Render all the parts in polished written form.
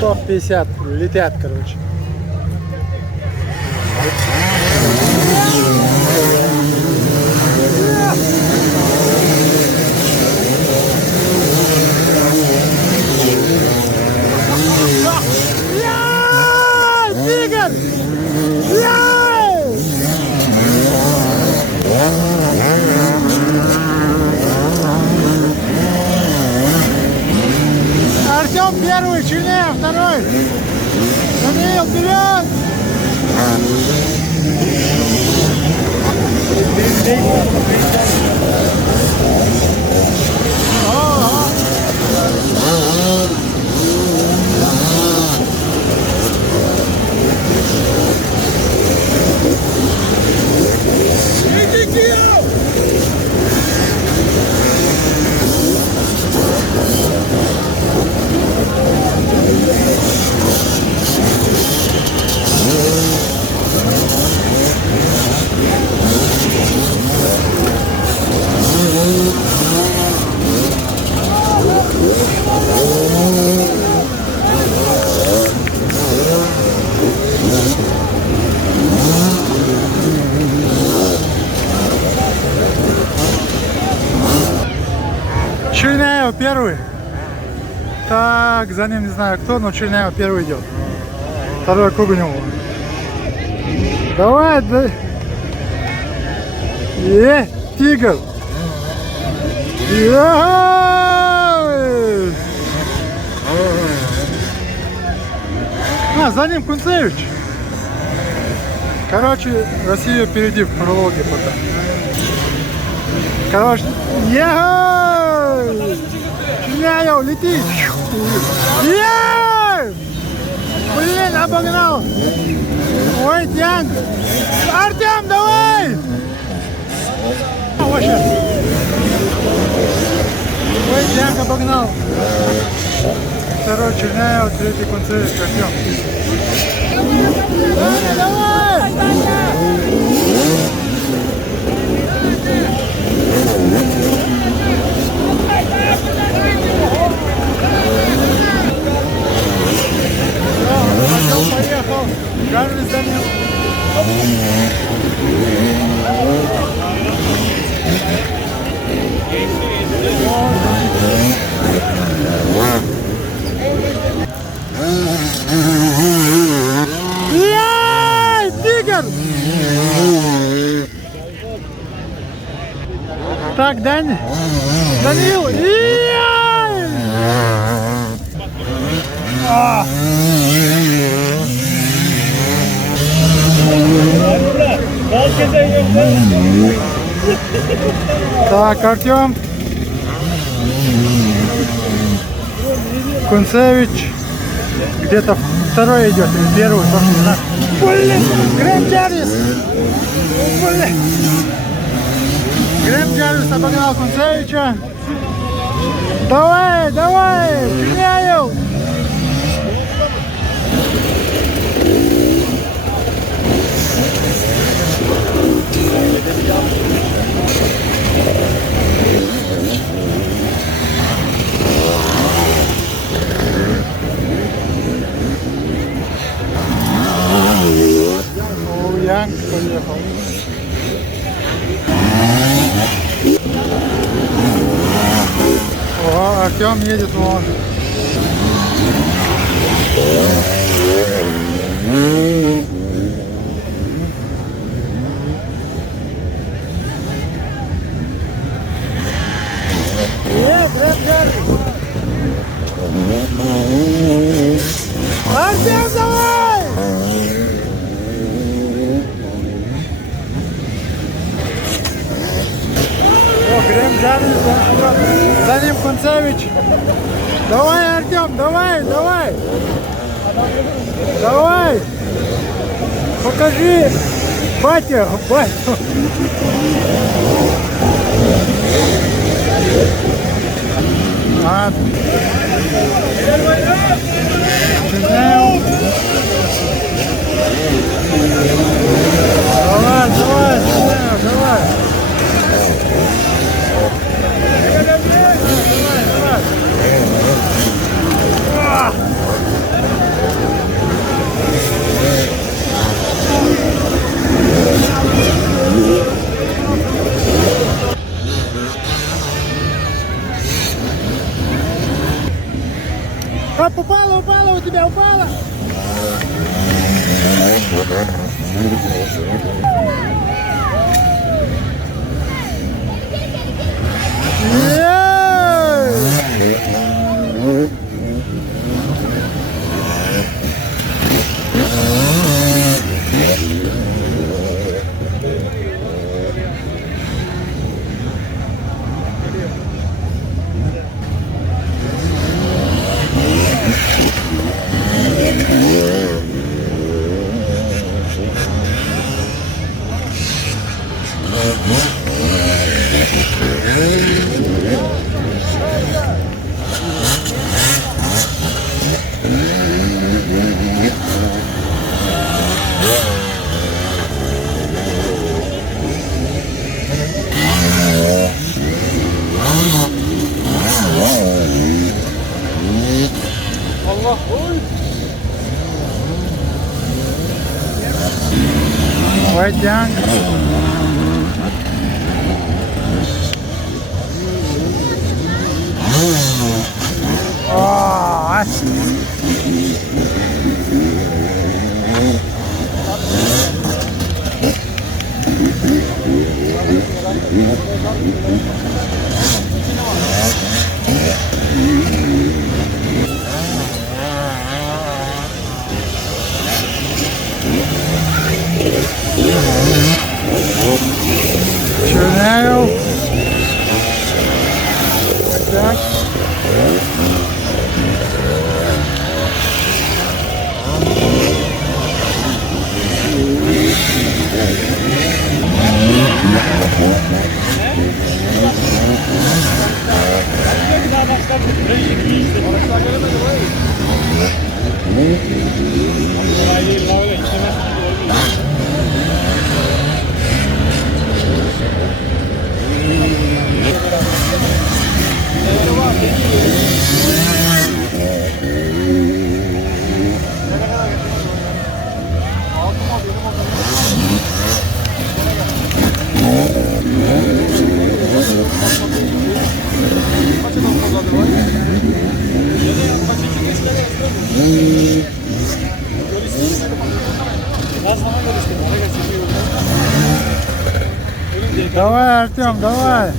Топ-50 летят, короче. Тигр! Артем первый, Чернеев второй. Даниил, вперед! Черняев первый. Так, за ним не знаю кто, но Черняев первый идет. Второй круг у него. Давай, да. Тигр. За ним Кунцевич. Короче, Россия впереди в прологе пока. Короче, Черняев, лети! Блин, обогнал! Ой, Тянг! Артем, давай! Ой, Тянг обогнал! Второй Черняев, третий Кунцевич, Артем. Давай! Поехал! Жарный Данил! Тигр! Так, Даня! Данил! Так, Артем, Кунцевич, где-то второй идет, или первый, тоже не знаю. Блин, Грэм Джарвис! Блин! Грэм Джарвис обогнал Кунцевича. Давай, давай, Черняев! Янг поехал. О, Артем едет вон. Артем, давай! О, Грэм тянется. За ним Кунцевич. Давай, Артем, давай, давай. Давай. Покажи. Батя, батю. Давай, давай, давай. Оп, упала, упала, у тебя упала. Войдян. Черняев. Так. Давай, Артем, давай.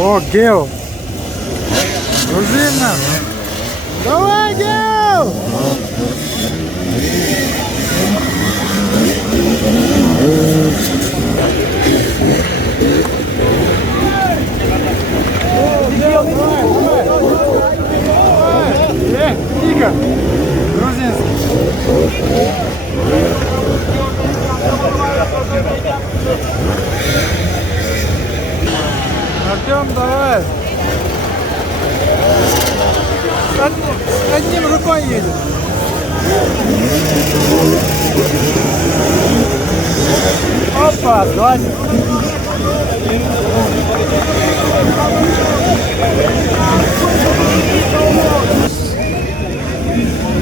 О, Гео. Грузи нас. Давай, Гео. Тихо. Грузинский. раз, давайте.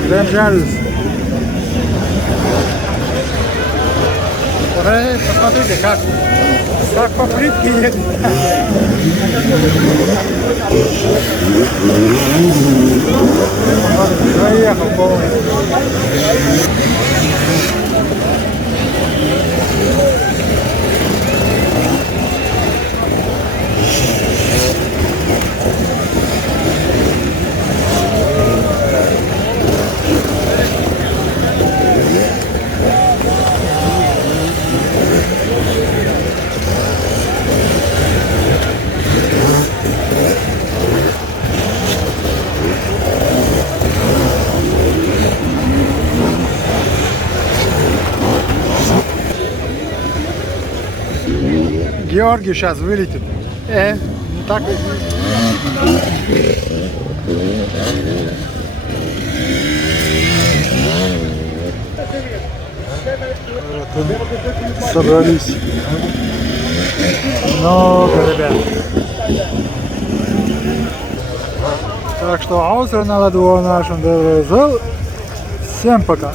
Держались. Посмотрите, как по плитке едет. Проехал полностью. Георгий сейчас вылетит. Не так. Собрались. Много ребят. Так что Аусер на ладу нашем ДВЗ. Всем пока.